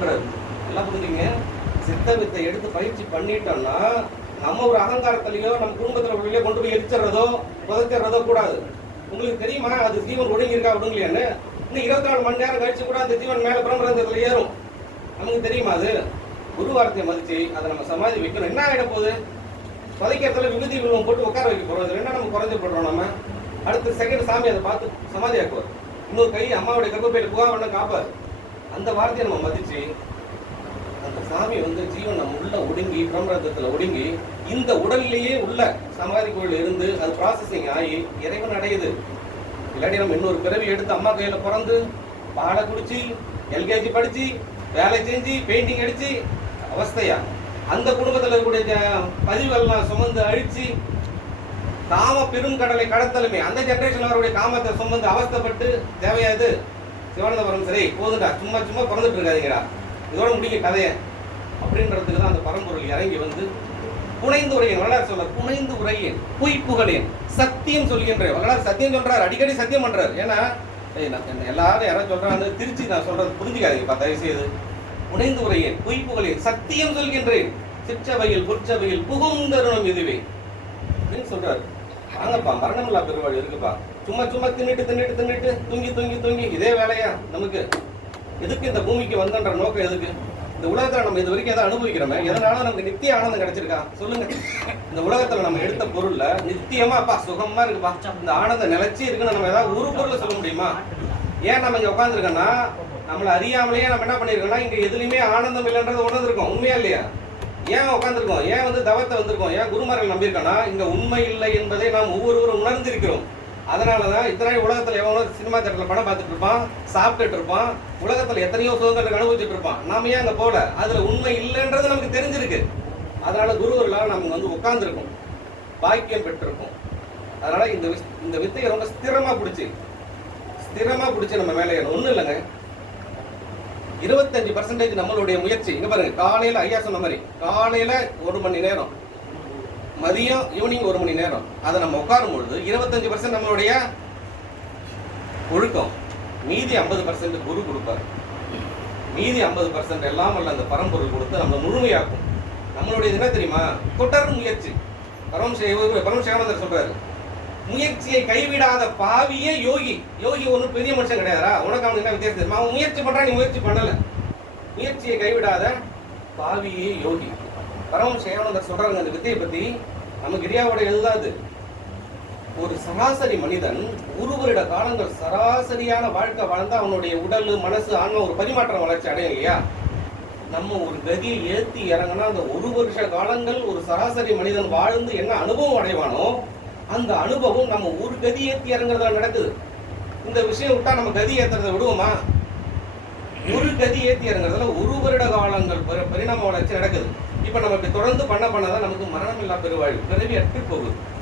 குருன்றாரு நல்லா புரிஞ்சுங்க சித்த வித்தை எடுத்து பயிற்சி பண்ணிட்டோம்னா நம்ம ஒரு அகங்காரத்திலையோ நம்ம குடும்பத்தில் உள்ளே கொண்டு போய் எரிச்சிடுறதோ புதைச்சிடுறதோ கூடாது. உங்களுக்கு தெரியுமா? அது ஜீவன் ஒடுங்கி இருக்கா ஒடுங்கலையான்னு? இன்னும் இருபத்தி நாலு மணி நேரம் கழிச்சு கூட அந்த ஜீவன் மேலே பிரம்மரந்தத்துல ஏறும். நமக்கு தெரியுமா அது? குரு வார்த்தையை மதித்து அதை நம்ம சமாதி வைக்கணும். என்ன ஆகிட போகுது? புதைக்கிறதுல விபூதி விழுவம் போட்டு உட்கார வைக்க போகிறோம் இதுல என்ன நம்ம குறைஞ்சி போடுறோம் நம்ம அடுத்த செகண்ட் சாமி அதை பார்த்து சமாதி ஆக்குவார் இன்னொரு கை அம்மாவுடைய கர்ப்பப்பையில புகா வேணும் காப்பார். அந்த வார்த்தையை நம்ம மதிச்சு அந்த சாமி வந்து ஜீவன் நம்ம உள்ள ஒடுங்கி பிரம்மரந்தத்துல ஒடுங்கி இந்த உடல்லையே உள்ள சமாதி கோயில் இருந்து அது ப்ராசஸிங் ஆகி இறைவன் அடையுது. இல்லாட்டி நம்ம இன்னொரு பிறவி எடுத்து அம்மா கையில பிறந்து பாலை குடிச்சு எல்கேஜி படிச்சு வேலை செஞ்சு பெயிண்டிங் அடிச்சு அவஸ்தையா? அந்த குடும்பத்தில் இருக்கக்கூடிய பதிவெல்லாம் சுமந்து அழிச்சு காம பெருங்கடலை கடத்தலுமே. அந்த ஜென்ரேஷன் அவருடைய காமத்தை சுமந்து அவஸ்தைப்பட்டு தேவையாது சிவானந்தபுரம் சரி போதுடா சும்மா சும்மா பிறந்துட்டு இருக்காதீங்கடா. இதோட முடிக்க கதையை. அப்படின்றதுக்கு தான் அந்த பரம்பொருள் இறங்கி வந்து புனைந்து உரையன் வரலாறு சொல்ல புனைந்து உரையேன் பொய் புகழேன் சத்தியம் சொல்கின்றேன் வரலாறு சத்தியம் சொல்றாரு அடிக்கடி சத்தியம் பண்றாரு. ஏன்னா எல்லாரும் யாராவது சொல்றாங்க திருச்சி நான் சொல்றது புரிஞ்சுக்காதீங்கப்பா தயவு செய்து புனைந்து உரையேன் பொய்ப்புகளேன் புகழேன் சத்தியம் சொல்கின்றேன். சிற்றவையில் புற்றவையில் புகுந்தருணம் இதுவே. அப்படின்னு சொல்றாரு. வாங்கப்பா மரணமில்லா பெருவாள் இருக்குப்பா. சும்மா சும்மா தின்னுட்டு தின்னுட்டு தின்னுட்டு தூங்கி தூங்கி தூங்கி இதே வேலையா நமக்கு? எதுக்கு இந்த பூமிக்கு வந்தன்ற நோக்கம் எதுக்கு? இந்த உலகத்துல நம்ம இது வரைக்கும் எதை அனுபவிக்கிறோமே? எதனால நமக்கு நித்திய ஆனந்தம் கிடைச்சிருக்கா? சொல்லுங்க. இந்த உலகத்துல நம்ம எடுத்த பொருள்ல நித்தியமா அப்பா சுகமா இருக்குப்பா. இந்த ஆனந்தம் நிலைச்சி இருக்குன்னு நம்ம ஏதாவது ஒரு பொருளை சொல்ல முடியுமா? ஏன் நம்ம இங்க உட்காந்துருக்கோம்னா நம்மளை அறியாமலேயே நம்ம என்ன பண்ணிருக்கோம்னா இங்க எதுலயுமே ஆனந்தம் இல்லைன்றது உணர்ந்துருக்கோம். உண்மையா இல்லையா? ஏன் உட்காந்துருக்கோம் ஏன் வந்து தவத்தை வந்திருக்கோம்? ஏன் குருமார்கள் நம்பியிருக்கோம்னா இங்கே உண்மை இல்லை என்பதை நாம் ஒவ்வொருவரும் உணர்ந்திருக்கிறோம். அதனாலதான் இத்தனை உலகத்தில் எவனோ சினிமா தேட்டரில் படம் பார்த்துட்டு இருப்பான் சாப்பிட்டுட்டு இருப்பான் உலகத்தில் எத்தனையோ சுதந்திரத்தை அனுபவிச்சுட்டு இருப்பான். நாம ஏன் அங்கே போகல? அதில் உண்மை இல்லைன்றது நமக்கு தெரிஞ்சிருக்கு. அதனால குருவர்களால் நம்ம வந்து உட்காந்துருக்கோம் பாக்கியம் பெற்றிருக்கோம். அதனால இந்த வித் இந்த வித்தையை ரொம்ப ஸ்திரமாக பிடிச்சி ஸ்திரமாக பிடிச்சி நம்ம மேலே ஒன்றும் இல்லைங்க. இருபத்தஞ்சு பர்சன்டேஜ் நம்மளுடைய முயற்சி. இங்க பாருங்க காலையில ஐயா சொன்ன மாதிரி காலையில ஒரு மணி நேரம் மதியம் ஈவினிங் ஒரு மணி நேரம். அதை நம்ம உட்காரும் பொழுது இருபத்தஞ்சு பர்சன்ட் நம்மளுடைய ஒழுக்கம். மீதி ஐம்பது பர்சன்ட் குரு கொடுப்பாரு. மீதி ஐம்பது பர்சன்ட் எல்லாம் அல்ல அந்த பரம்பொருள் கொடுத்து நம்மளை முழுமையாக்கும். நம்மளுடைய என்ன தெரியுமா? தொடர் முயற்சி. பரம சிவ- பரம சிவானந்தர் சொல்றாரு முயற்சியை கைவிடாத பாவியே யோகி. யோகி ஒன்றும் பெரிய மனுஷன் கிடையாதா உனக்கு அவனுக்கு என்ன வித்தியாசம் தெரியுமா? அவன் முயற்சி பண்றான் நீ முயற்சி பண்ணலை. முயற்சியை கைவிடாத பாவியே யோகி. பரம சேவனந்தர் சொல்றாங்க அந்த வித்தையை பற்றி நமக்கு இடியாவோட எழுதாது ஒரு சராசரி மனிதன் ஒரு வருட காலங்கள் சராசரியான வாழ்க்கை வாழ்ந்தா அவனுடைய உடல் மனசு ஆன்மா ஒரு பரிமாற்றம் வளர்ச்சி அடையும் இல்லையா? நம்ம ஒரு கதியை ஏற்றி இறங்கினா அந்த ஒரு வருஷ காலங்கள் ஒரு சராசரி மனிதன் வாழ்ந்து என்ன அனுபவம் அடைவானோ அந்த அனுபவம் நம்ம ஒரு கதி ஏத்தி இறங்குறதுல நடக்குது. இந்த விஷயம் விட்டா நம்ம கதி ஏத்துறதை விடுவோமா? ஒரு கதி ஏத்தி இறங்குறதுல ஒரு வருட காலங்கள் பரி- பரிணாம வளர்ச்சி நடக்குது. இப்ப நம்ம இப்படி தொடர்ந்து பண்ண பண்ணதான் நமக்கு மரணம் இல்லா பெருவாழ்வு பிறவி அற்று போகுது